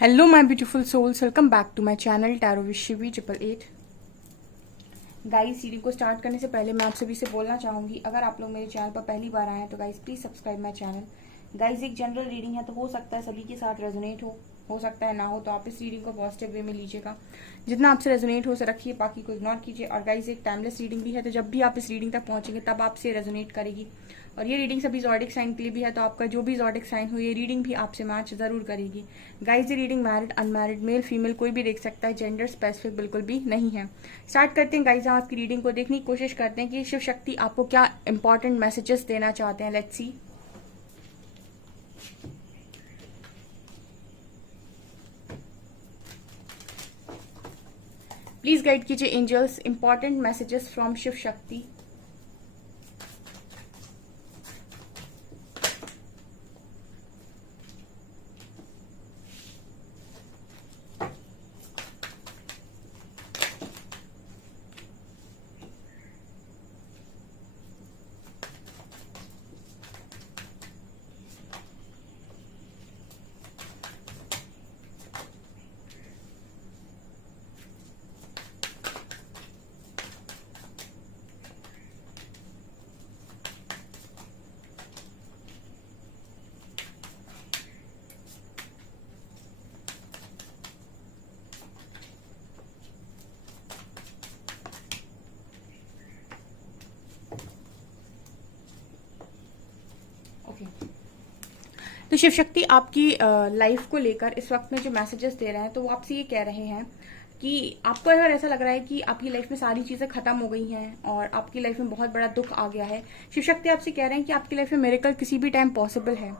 Hello my beautiful souls, welcome back to my channel tarot with Shivi 888। Guys, reading को start करने से पहले मैं आप सभी से बोलना चाहूंगी, अगर आप लोग मेरे चैनल पर पहली बार आए हैं तो guys please subscribe my channel. Guys, एक जनरल रीडिंग है तो हो सकता है सभी के साथ रेजोनेट हो सकता है ना हो, तो आप इस रीडिंग को पॉजिटिव वे में लीजिएगा। जितना आपसे रेजोनेट हो उसे रखिए, बाकी को इग्नोर कीजिए। और गाइस, एक टाइमलेस रीडिंग भी है, तो जब भी आप इस रीडिंग तक पहुंचेंगे तब आपसे रेजोनेट करेगी। और ये रीडिंग सभी ज़ोडिक साइन के लिए भी है, तो आपका जो भी ज़ोडिक साइन हो ये रीडिंग भी आपसे मैच जरूर करेगी। गाइस, ये reading married unmarried male female कोई भी देख सकता है, जेंडर स्पेसिफिक बिल्कुल भी नहीं है। स्टार्ट करते हैं गाइस, हम आपकी रीडिंग को देखने की कोशिश करते हैं कि शिव शक्ति आपको क्या इंपॉर्टेंट मैसेजेस देना चाहते हैं। Let's see. प्लीज गाइड कीजिए angels, important messages from Shiv Shakti. तो शिव शक्ति आपकी लाइफ को लेकर इस वक्त में जो मैसेजेस दे रहे हैं, तो वो आपसे ये कह रहे हैं कि आपको अगर ऐसा लग रहा है कि आपकी लाइफ में सारी चीजें खत्म हो गई हैं और आपकी लाइफ में बहुत बड़ा दुख आ गया है, शिव शक्ति आपसे कह रहे हैं कि आपकी लाइफ में मिरेकल किसी भी टाइम पॉसिबल है।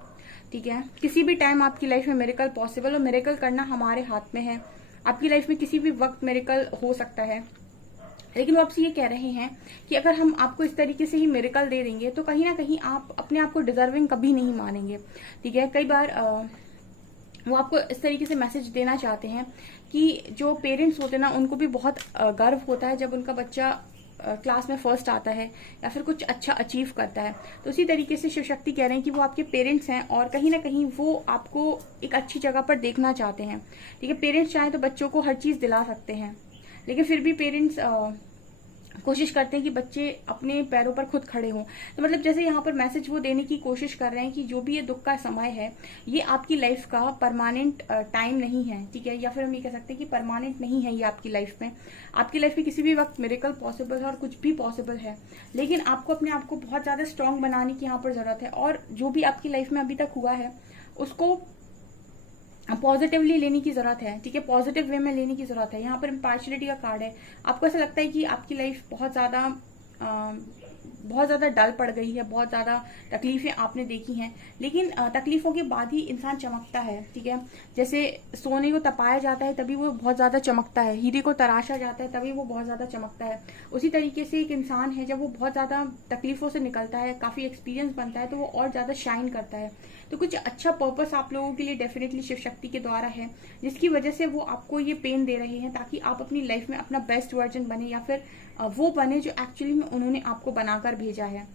ठीक है, किसी भी टाइम आपकी लाइफ में मिरेकल पॉसिबल, और मिरेकल करना हमारे हाथ में है। आपकी लाइफ में किसी भी वक्त मिरेकल हो सकता है, लेकिन वो आपसे ये कह रहे हैं कि अगर हम आपको इस तरीके से ही मिरेकल दे देंगे तो कहीं ना कहीं आप अपने आप को डिजर्विंग कभी नहीं मानेंगे। ठीक है, कई बार वो आपको इस तरीके से मैसेज देना चाहते हैं कि जो पेरेंट्स होते हैं ना, उनको भी बहुत गर्व होता है जब उनका बच्चा क्लास में फर्स्ट आता है या फिर कुछ अच्छा अचीव करता है। तो उसी तरीके से शिव शक्ति कह रहे हैं कि वो आपके पेरेंट्स हैं और कहीं ना कहीं वो आपको एक अच्छी जगह पर देखना चाहते हैं। ठीक है, पेरेंट्स चाहे तो बच्चों को हर चीज दिला सकते हैं, लेकिन फिर भी पेरेंट्स कोशिश करते हैं कि बच्चे अपने पैरों पर खुद खड़े हों। तो मतलब जैसे यहाँ पर मैसेज वो देने की कोशिश कर रहे हैं कि जो भी ये दुख का समय है, ये आपकी लाइफ का परमानेंट टाइम नहीं है। ठीक है, या फिर हम ये कह सकते हैं कि परमानेंट नहीं है ये आपकी लाइफ में। आपकी लाइफ में किसी भी वक्त मिरेकल पॉसिबल है और कुछ भी पॉसिबल है, लेकिन आपको अपने आप को बहुत ज्यादा स्ट्रांग बनाने की यहाँ पर जरूरत है। और जो भी आपकी लाइफ में अभी तक हुआ है उसको पॉजिटिवली लेने की जरूरत है। ठीक है, पॉजिटिव वे में लेने की जरूरत है। यहाँ पर इम्पार्शलिटी का कार्ड है। आपको ऐसा लगता है कि आपकी लाइफ बहुत ज्यादा डल पड़ गई है, बहुत ज्यादा तकलीफें आपने देखी हैं, लेकिन तकलीफों के बाद ही इंसान चमकता है। ठीक है, जैसे सोने को तपाया जाता है तभी वो बहुत ज्यादा चमकता है, हीरे को तराशा जाता है तभी वो बहुत ज्यादा चमकता है। उसी तरीके से एक इंसान है, जब वो बहुत ज्यादा तकलीफों से निकलता है, काफी एक्सपीरियंस बनता है, तो वो और ज्यादा शाइन करता है। तो कुछ अच्छा पर्पस आप लोगों के लिए डेफिनेटली शिव शक्ति के द्वारा है, जिसकी वजह से वो आपको ये पेन दे रहे हैं ताकि आप अपनी लाइफ में अपना बेस्ट वर्जन बने, या फिर वो बने जो एक्चुअली में उन्होंने आपको बनाकर भेजा है।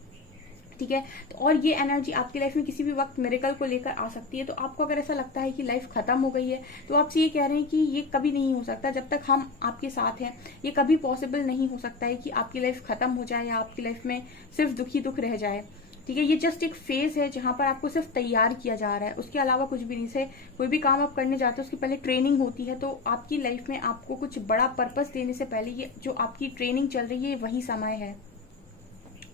ठीक है, तो और ये एनर्जी आपकी लाइफ में किसी भी वक्त मिरेकल को लेकर आ सकती है। तो आपको अगर ऐसा लगता है कि लाइफ खत्म हो गई है, तो आपसे ये कह रहे हैं कि ये कभी नहीं हो सकता जब तक हम आपके साथ हैं। ये कभी पॉसिबल नहीं हो सकता है कि आपकी लाइफ खत्म हो जाए या आपकी लाइफ में सिर्फ दुखी दुख रह जाए। ठीक है, ये जस्ट एक फेज है जहां पर आपको सिर्फ तैयार किया जा रहा है, उसके अलावा कुछ भी नहीं। से कोई भी काम आप करने जाते हैं उसकी पहले ट्रेनिंग होती है, तो आपकी लाइफ में आपको कुछ बड़ा पर्पस देने से पहले ये जो आपकी ट्रेनिंग चल रही है वही समय है।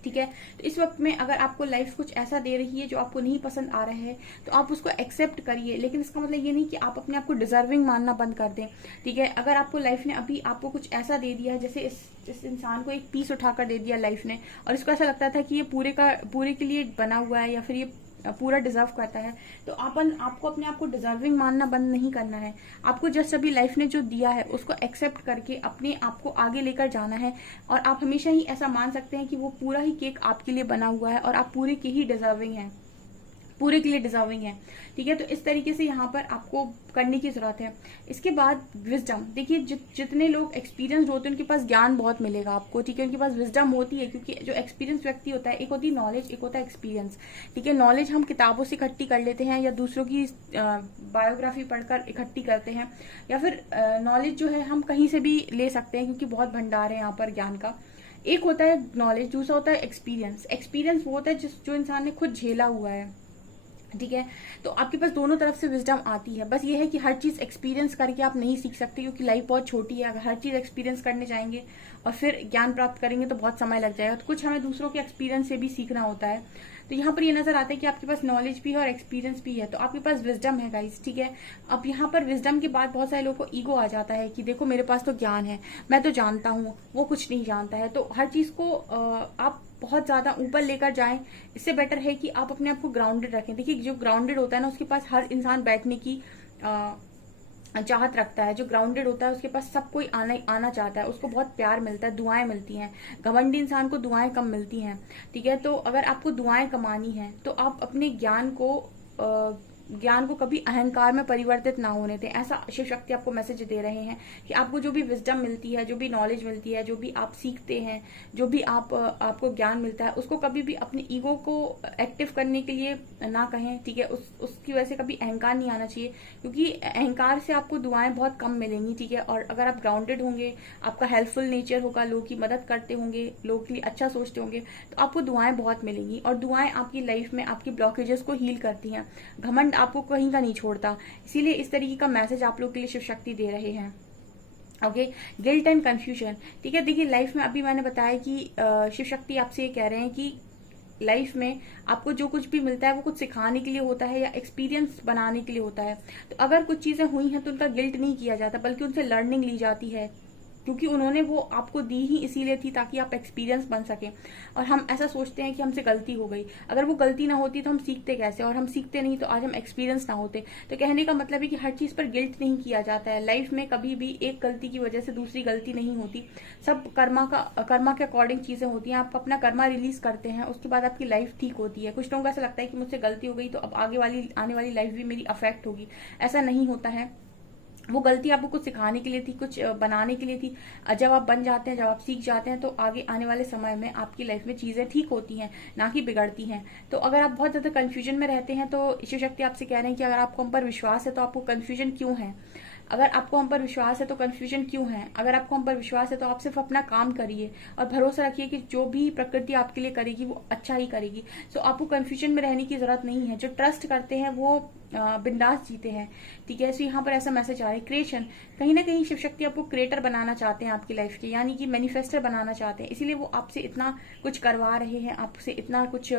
ठीक है, तो इस वक्त में अगर आपको लाइफ कुछ ऐसा दे रही है जो आपको नहीं पसंद आ रहा है, तो आप उसको एक्सेप्ट करिए, लेकिन इसका मतलब ये नहीं कि आप अपने आप को डिजर्विंग मानना बंद कर दें। ठीक है, अगर आपको लाइफ ने अभी आपको कुछ ऐसा दे दिया है, जैसे इस इंसान को एक पीस उठाकर दे दिया लाइफ ने, और इसको ऐसा लगता था कि ये पूरे के लिए बना हुआ है या फिर ये पूरा डिजर्व करता है, तो आपको अपने आप को डिजर्विंग मानना बंद नहीं करना है। आपको जस्ट अभी लाइफ ने जो दिया है उसको एक्सेप्ट करके अपने आप को आगे लेकर जाना है। और आप हमेशा ही ऐसा मान सकते हैं कि वो पूरा ही केक आपके लिए बना हुआ है और आप पूरे के ही डिजर्विंग हैं, पूरे के लिए डिजर्विंग है, ठीक है। तो इस तरीके से यहाँ पर आपको करने की जरूरत है। इसके बाद विजडम, देखिए जितने लोग एक्सपीरियंस होते हैं उनके पास ज्ञान बहुत मिलेगा आपको, ठीक है, उनके पास विजडम होती है, क्योंकि जो एक्सपीरियंस व्यक्ति होता है, एक होती है नॉलेज, एक होता है एक्सपीरियंस, ठीक है। नॉलेज हम किताबों से इकट्ठी कर लेते हैं या दूसरों की बायोग्राफी पढ़कर इकट्ठी करते हैं, या फिर नॉलेज जो है हम कहीं से भी ले सकते हैं, क्योंकि बहुत भंडार है यहाँ पर ज्ञान का। एक होता है नॉलेज, दूसरा होता है एक्सपीरियंस। एक्सपीरियंस वो होता है जो इंसान ने खुद झेला हुआ है, ठीक है। तो आपके पास दोनों तरफ से विजडम आती है। बस ये है कि हर चीज एक्सपीरियंस करके आप नहीं सीख सकते, क्योंकि लाइफ बहुत छोटी है। अगर हर चीज एक्सपीरियंस करने जाएंगे और फिर ज्ञान प्राप्त करेंगे तो बहुत समय लग जाएगा। तो कुछ हमें दूसरों के एक्सपीरियंस से भी सीखना होता है। तो यहाँ पर ये नजर आता है कि आपके पास नॉलेज भी है और एक्सपीरियंस भी है, तो आपके पास विजडम है गाइस, ठीक है। अब यहाँ पर विजडम के बाद बहुत सारे लोगों को ईगो आ जाता है कि देखो मेरे पास तो ज्ञान है, मैं तो जानता हूँ, वो कुछ नहीं जानता है। तो हर चीज को आप बहुत ज्यादा ऊपर लेकर जाएं, इससे बेटर है कि आप अपने आप को ग्राउंडेड रखें। देखिए जो ग्राउंडेड होता है ना, उसके पास हर इंसान बैठने की चाहत रखता है। जो ग्राउंडेड होता है उसके पास सब कोई आना चाहता है, उसको बहुत प्यार मिलता है, दुआएं मिलती हैं। घमंडी इंसान को दुआएं कम मिलती हैं, ठीक है। तो अगर आपको दुआएं कमानी है तो आप अपने ज्ञान को कभी अहंकार में परिवर्तित ना होने दें। ऐसा शिव शक्ति आपको मैसेज दे रहे हैं कि आपको जो भी विजडम मिलती है, जो भी नॉलेज मिलती है, जो भी आप सीखते हैं, जो भी आपको ज्ञान मिलता है, उसको कभी भी अपने ईगो को एक्टिव करने के लिए ना कहें, ठीक है। उसकी वजह से कभी अहंकार नहीं आना चाहिए, क्योंकि अहंकार से आपको दुआएं बहुत कम मिलेंगी, ठीक है। और अगर आप ग्राउंडेड होंगे, आपका हेल्पफुल नेचर होगा, लोगों की मदद करते होंगे, लोगों के लिए अच्छा सोचते होंगे, तो आपको दुआएं बहुत मिलेंगी। और दुआएं आपकी लाइफ में आपकी ब्लॉकेजेस को हील करती हैं। घमंड आपको कहीं का नहीं छोड़ता। इसीलिए इस तरीके का मैसेज आप लोग के लिए शिव शक्ति दे रहे हैं। ओके, गिल्ट एंड कंफ्यूजन, ठीक है। देखिए लाइफ में अभी मैंने बताया कि शिव शक्ति आपसे ये कह रहे हैं कि लाइफ में आपको जो कुछ भी मिलता है वो कुछ सिखाने के लिए होता है या एक्सपीरियंस बनाने के लिए होता है। तो अगर कुछ चीजें हुई हैं तो उनका गिल्ट नहीं किया जाता, बल्कि उनसे लर्निंग ली जाती है, क्योंकि उन्होंने वो आपको दी ही इसीलिए थी ताकि आप एक्सपीरियंस बन सके। और हम ऐसा सोचते हैं कि हमसे गलती हो गई, अगर वो गलती ना होती तो हम सीखते कैसे, और हम सीखते नहीं तो आज हम एक्सपीरियंस ना होते। तो कहने का मतलब है कि हर चीज पर गिल्ट नहीं किया जाता है। लाइफ में कभी भी एक गलती की वजह से दूसरी गलती नहीं होती। सब कर्मा के अकॉर्डिंग चीजें होती हैं। आप अपना कर्मा रिलीज करते हैं, उसके बाद आपकी लाइफ ठीक होती है। कुछ लोगों को ऐसा लगता है कि मुझसे गलती हो गई तो अब आने वाली लाइफ भी मेरी अफेक्ट होगी। ऐसा नहीं होता है। वो गलती आपको कुछ सिखाने के लिए थी, कुछ बनाने के लिए थी। जब आप बन जाते हैं, जब आप सीख जाते हैं, तो आगे आने वाले समय में आपकी लाइफ में चीजें ठीक होती हैं, ना कि बिगड़ती हैं। तो अगर आप बहुत ज्यादा कंफ्यूजन में रहते हैं तो शिव शक्ति आपसे कह रहे हैं कि अगर आपको हम पर विश्वास है तो आपको कंफ्यूजन क्यों है। अगर आपको हम पर विश्वास है तो कंफ्यूजन क्यों है। अगर आपको हम पर विश्वास है तो आप सिर्फ अपना काम करिए और भरोसा रखिए कि जो भी प्रकृति आपके लिए करेगी वो अच्छा ही करेगी। सो आपको कंफ्यूजन में रहने की जरूरत नहीं है। जो ट्रस्ट करते हैं वो बिंदास जीते हैं, ठीक है। सो यहाँ पर ऐसा मैसेज आ रहा है। क्रिएशन, कहीं ना कहीं शिव शक्ति आपको क्रिएटर बनाना चाहते हैं आपकी लाइफ के, यानी कि मैनिफेस्टर बनाना चाहते हैं। इसीलिए वो आपसे इतना कुछ करवा रहे हैं, आपसे इतना कुछ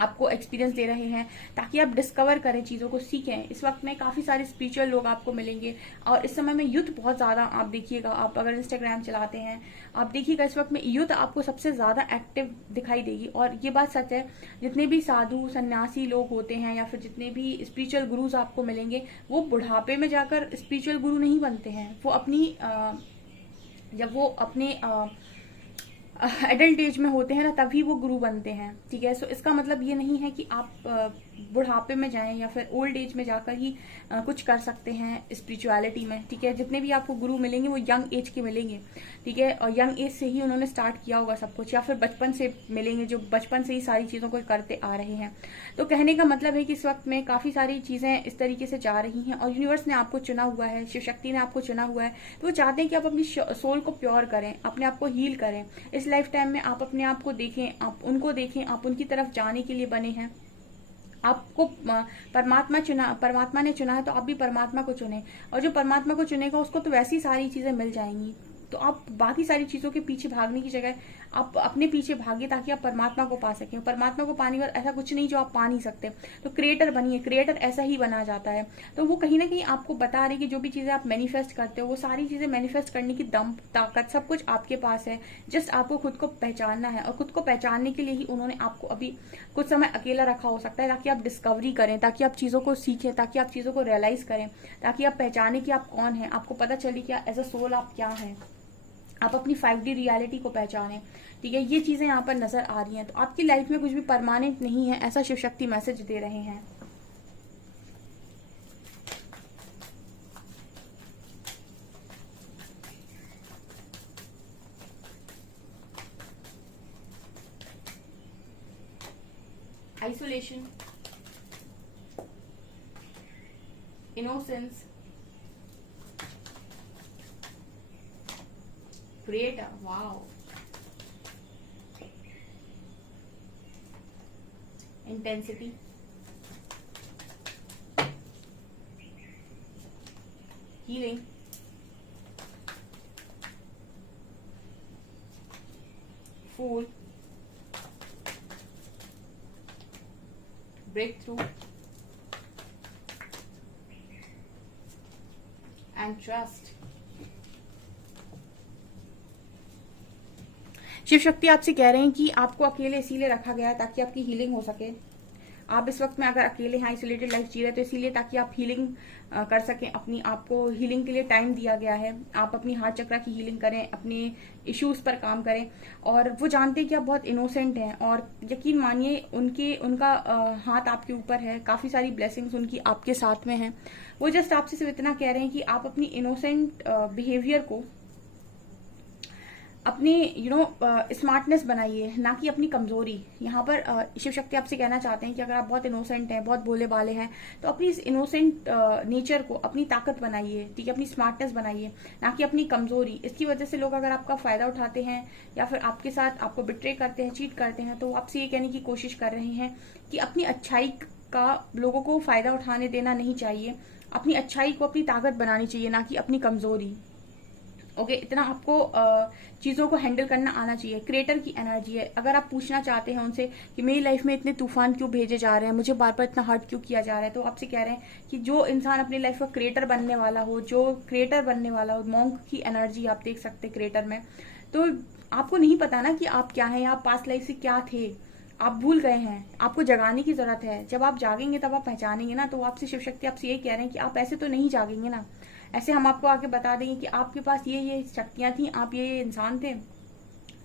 आपको एक्सपीरियंस दे रहे हैं, ताकि आप डिस्कवर करें, चीजों को सीखें। इस वक्त में काफी सारे स्पिरिचुअल लोग आपको मिलेंगे, और इस समय में यूथ बहुत ज्यादा, आप देखिएगा, आप अगर इंस्टाग्राम चलाते हैं आप देखिएगा, इस वक्त में यूथ आपको सबसे ज्यादा एक्टिव दिखाई देगी। और ये बात सच है, जितने भी साधु सन्यासी लोग होते हैं या फिर जितने भी स्पिरिचुअल गुरुज आपको मिलेंगे, वो बुढ़ापे में जाकर स्पिरिचुअल गुरु नहीं बनते हैं। वो जब वो अपने एडल्ट एज में होते हैं ना, तभी वो गुरु बनते हैं, ठीक है। सो इसका मतलब ये नहीं है कि आप बुढ़ापे में जाएं या फिर ओल्ड एज में जाकर ही कुछ कर सकते हैं स्पिरिचुअलिटी में, ठीक है। जितने भी आपको गुरु मिलेंगे वो यंग एज के मिलेंगे, ठीक है। और यंग एज से ही उन्होंने स्टार्ट किया होगा सब कुछ, या फिर बचपन से मिलेंगे, जो बचपन से ही सारी चीजों को करते आ रहे हैं। तो कहने का मतलब है कि इस वक्त में काफी सारी चीजें इस तरीके से जा रही हैं, और यूनिवर्स ने आपको चुना हुआ है, शिव शक्ति ने आपको चुना हुआ है। तो वो चाहते हैं कि आप अपनी सोल को प्योर करें, अपने आप को हील करें। इस लाइफ टाइम में आप अपने आप को देखें, आप उनको देखें, आप उनकी तरफ जाने के लिए बने हैं। आपको परमात्मा ने चुना है, तो आप भी परमात्मा को चुने, और जो परमात्मा को चुनेगा उसको तो वैसी सारी चीजें मिल जाएंगी। तो आप बाकी सारी चीजों के पीछे भागने की जगह आप अपने पीछे भागिए, ताकि आप परमात्मा को पा सकें। परमात्मा को पाने के बाद ऐसा कुछ नहीं जो आप पा नहीं सकते। तो क्रिएटर बनिए, क्रिएटर ऐसा ही बना जाता है। तो वो कहीं ना कहीं आपको बता रही कि जो भी चीजें आप मैनिफेस्ट करते हो, वो सारी चीजें मैनिफेस्ट करने की दम, ताकत, सब कुछ आपके पास है। जस्ट आपको खुद को पहचानना है, और खुद को पहचानने के लिए ही उन्होंने आपको अभी कुछ समय अकेला रखा हो सकता है, ताकि आप डिस्कवरी करें, ताकि आप चीजों को सीखें, ताकि आप चीजों को रियलाइज करें, ताकि आप पहचाने कि आप कौन है, आपको पता चले कि एज अ सोल आप क्या है। आप अपनी 5D रियलिटी को पहचानें, ठीक है। ये चीजें यहाँ पर नजर आ रही हैं। तो आपकी लाइफ में कुछ भी परमानेंट नहीं है, ऐसा शिव शक्ति मैसेज दे रहे हैं। Isolation, innocence, creator, wow, intensity, healing, fool, break through and trust. Shiv Shakti आपसे कह रहे हैं कि आपको अकेले इसीलिए रखा गया है ताकि आपकी हीलिंग हो सके। आप इस वक्त में अगर अकेले हैं, आइसोलेटेड लाइफ जी रहे, तो इसीलिए ताकि आप हीलिंग कर सकें। अपनी आपको हीलिंग के लिए टाइम दिया गया है। आप अपनी हार्ट चक्रा की हीलिंग करें, अपने इश्यूज पर काम करें। और वो जानते हैं कि आप बहुत इनोसेंट हैं, और यकीन मानिए उनका हाथ आपके ऊपर है। काफी सारी ब्लेसिंग्स उनकी आपके साथ में है। वो जस्ट आपसे सिर्फ इतना कह रहे हैं कि आप अपनी इनोसेंट बिहेवियर को अपनी स्मार्टनेस बनाइए, ना कि अपनी कमजोरी। यहाँ पर शिव शक्ति आपसे कहना चाहते हैं कि अगर आप बहुत इनोसेंट हैं, बहुत भोले भाले हैं, तो अपनी इस इनोसेंट नेचर को अपनी ताकत बनाइए, ठीक है, अपनी स्मार्टनेस बनाइए, ना कि अपनी कमजोरी। इसकी वजह से लोग अगर आपका फायदा उठाते हैं या फिर आपके साथ आपको बिट्रे करते हैं, चीट करते हैं, तो आपसे ये कहने की कोशिश कर रहे हैं कि अपनी अच्छाई का लोगों को फायदा उठाने देना नहीं चाहिए। अपनी अच्छाई को अपनी ताकत बनानी चाहिए, ना कि अपनी कमजोरी। ओके, इतना आपको चीजों को हैंडल करना आना चाहिए। क्रिएटर की एनर्जी है। अगर आप पूछना चाहते हैं उनसे कि मेरी लाइफ में इतने तूफान क्यों भेजे जा रहे हैं, मुझे बार बार इतना हर्ट क्यों किया जा रहा है, तो आपसे कह रहे हैं कि जो इंसान अपनी लाइफ का क्रिएटर बनने वाला हो, मॉन्क की एनर्जी आप देख सकते हैं क्रिएटर में। तो आपको नहीं पता ना कि आप क्या हैं, आप पास्ट लाइफ से क्या थे, आप भूल गए हैं। आपको जगाने की जरूरत है। जब आप जागेंगे तब आप पहचानेंगे ना। तो आपसे शिव शक्ति आपसे ये कह रहे हैं कि आप ऐसे तो नहीं जागेंगे ना। ऐसे हम आपको आके बता देंगे कि आपके पास ये शक्तियां थी, आप ये इंसान थे,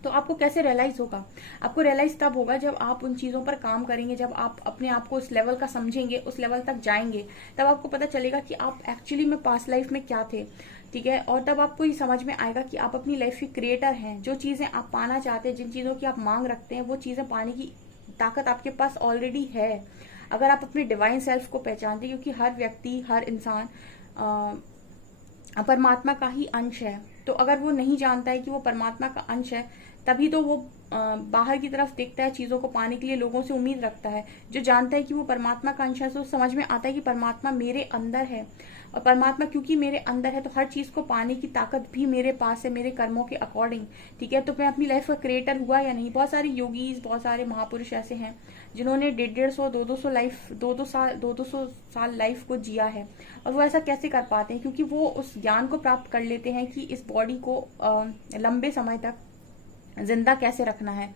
तो आपको कैसे रियलाइज होगा? आपको रियलाइज तब होगा जब आप उन चीजों पर काम करेंगे, जब आप अपने आप को उस लेवल का समझेंगे, उस लेवल तक जाएंगे, तब आपको पता चलेगा कि आप एक्चुअली में पास्ट लाइफ में क्या थे, ठीक है। और तब आपको ये समझ में आएगा कि आप अपनी लाइफ के क्रिएटर हैं। जो चीजें आप पाना चाहते हैं, जिन चीजों की आप मांग रखते हैं, वो चीजें पाने की ताकत आपके पास ऑलरेडी है, अगर आप अपने डिवाइन सेल्फ को पहचानते हैं। क्योंकि हर व्यक्ति, हर इंसान परमात्मा का ही अंश है। तो अगर वो नहीं जानता है कि वो परमात्मा का अंश है, तभी तो वो बाहर की तरफ देखता है, चीजों को पाने के लिए लोगों से उम्मीद रखता है। जो जानता है कि वो परमात्मा का अंश है, तो समझ में आता है कि परमात्मा मेरे अंदर है, और परमात्मा क्योंकि मेरे अंदर है, तो हर चीज को पाने की ताकत भी मेरे पास है, मेरे कर्मों के अकॉर्डिंग, ठीक है। तो मैं अपनी लाइफ का क्रिएटर हुआ या नहीं? बहुत सारे योगीज, बहुत सारे महापुरुष ऐसे हैं जिन्होंने 150, 200 साल लाइफ को जिया है। और वो ऐसा कैसे कर पाते हैं? क्योंकि वो उस ज्ञान को प्राप्त कर लेते हैं कि इस बॉडी को लंबे समय तक जिंदा कैसे रखना है,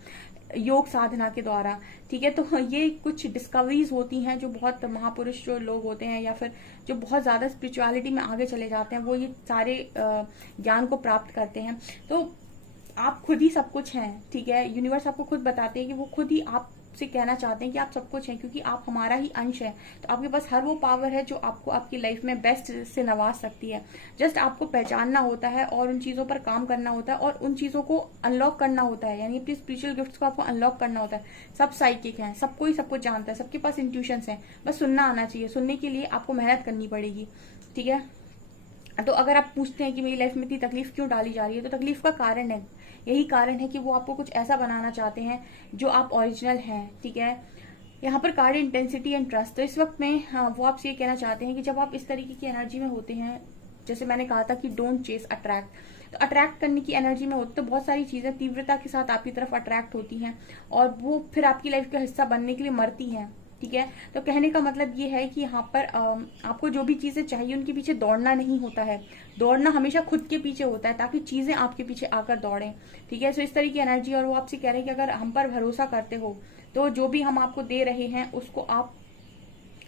योग साधना के द्वारा, ठीक है। तो ये कुछ डिस्कवरीज होती हैं जो बहुत महापुरुष जो लोग होते हैं, या फिर जो बहुत ज्यादा स्पिरिचुअलिटी में आगे चले जाते हैं, वो ये सारे ज्ञान को प्राप्त करते हैं। तो आप खुद ही सब कुछ हैं, ठीक है। यूनिवर्स आपको खुद बताते हैं कि वो खुद ही आपसे कहना चाहते हैं कि आप सब कुछ हैं, क्योंकि आप हमारा ही अंश है। तो आपके पास हर वो पावर है जो आपको आपकी लाइफ में बेस्ट से नवाज सकती है। जस्ट आपको पहचानना होता है और उन चीजों पर काम करना होता है, और उन चीजों को अनलॉक करना होता है। यानी अपनी स्पिरिचुअल गिफ्ट्स को आपको अनलॉक करना होता है। सब साइकिक हैं, सबको ही सब कुछ जानता है, सबके पास इंट्यूशंस हैं, बस सुनना आना चाहिए। सुनने के लिए आपको मेहनत करनी पड़ेगी, ठीक है। तो अगर आप पूछते हैं कि मेरी लाइफ में इतनी तकलीफ क्यों डाली जा रही है, तो तकलीफ का कारण है, यही कारण है कि वो आपको कुछ ऐसा बनाना चाहते हैं जो आप ओरिजिनल हैं, ठीक है। यहाँ पर कार्ड इंटेंसिटी एंड ट्रस्ट। तो इस वक्त में वो आपसे ये कहना चाहते हैं कि जब आप इस तरीके की एनर्जी में होते हैं, जैसे मैंने कहा था कि डोंट चेस, अट्रैक्ट। तो अट्रैक्ट करने की एनर्जी में होते तो बहुत सारी चीजें तीव्रता के साथ आपकी तरफ अट्रैक्ट होती हैं, और वो फिर आपकी लाइफ का हिस्सा बनने के लिए मरती हैं, ठीक है। तो कहने का मतलब ये है कि यहाँ पर आपको जो भी चीजें चाहिए उनके पीछे दौड़ना नहीं होता है। दौड़ना हमेशा खुद के पीछे होता है, ताकि चीजें आपके पीछे आकर दौड़ें, ठीक है। सो इस तरह की एनर्जी। और वो आपसे कह रहे हैं कि अगर हम पर भरोसा करते हो, तो जो भी हम आपको दे रहे हैं उसको आप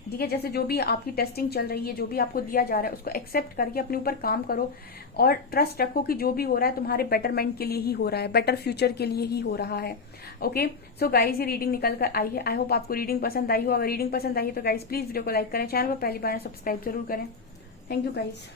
ठीक है। जैसे जो भी आपकी टेस्टिंग चल रही है, जो भी आपको दिया जा रहा है, उसको एक्सेप्ट करके अपने ऊपर काम करो और ट्रस्ट रखो कि जो भी हो रहा है तुम्हारे बेटरमेंट के लिए ही हो रहा है, बेटर फ्यूचर के लिए ही हो रहा है। ओके, सो गाइज ये रीडिंग निकल कर आई है। आई होप आपको रीडिंग पसंद आई हो। अगर रीडिंग पसंद आई है तो गाइज प्लीज वीडियो को लाइक करें, चैनल को पहली बार सब्सक्राइब जरूर करें। Thank you guys.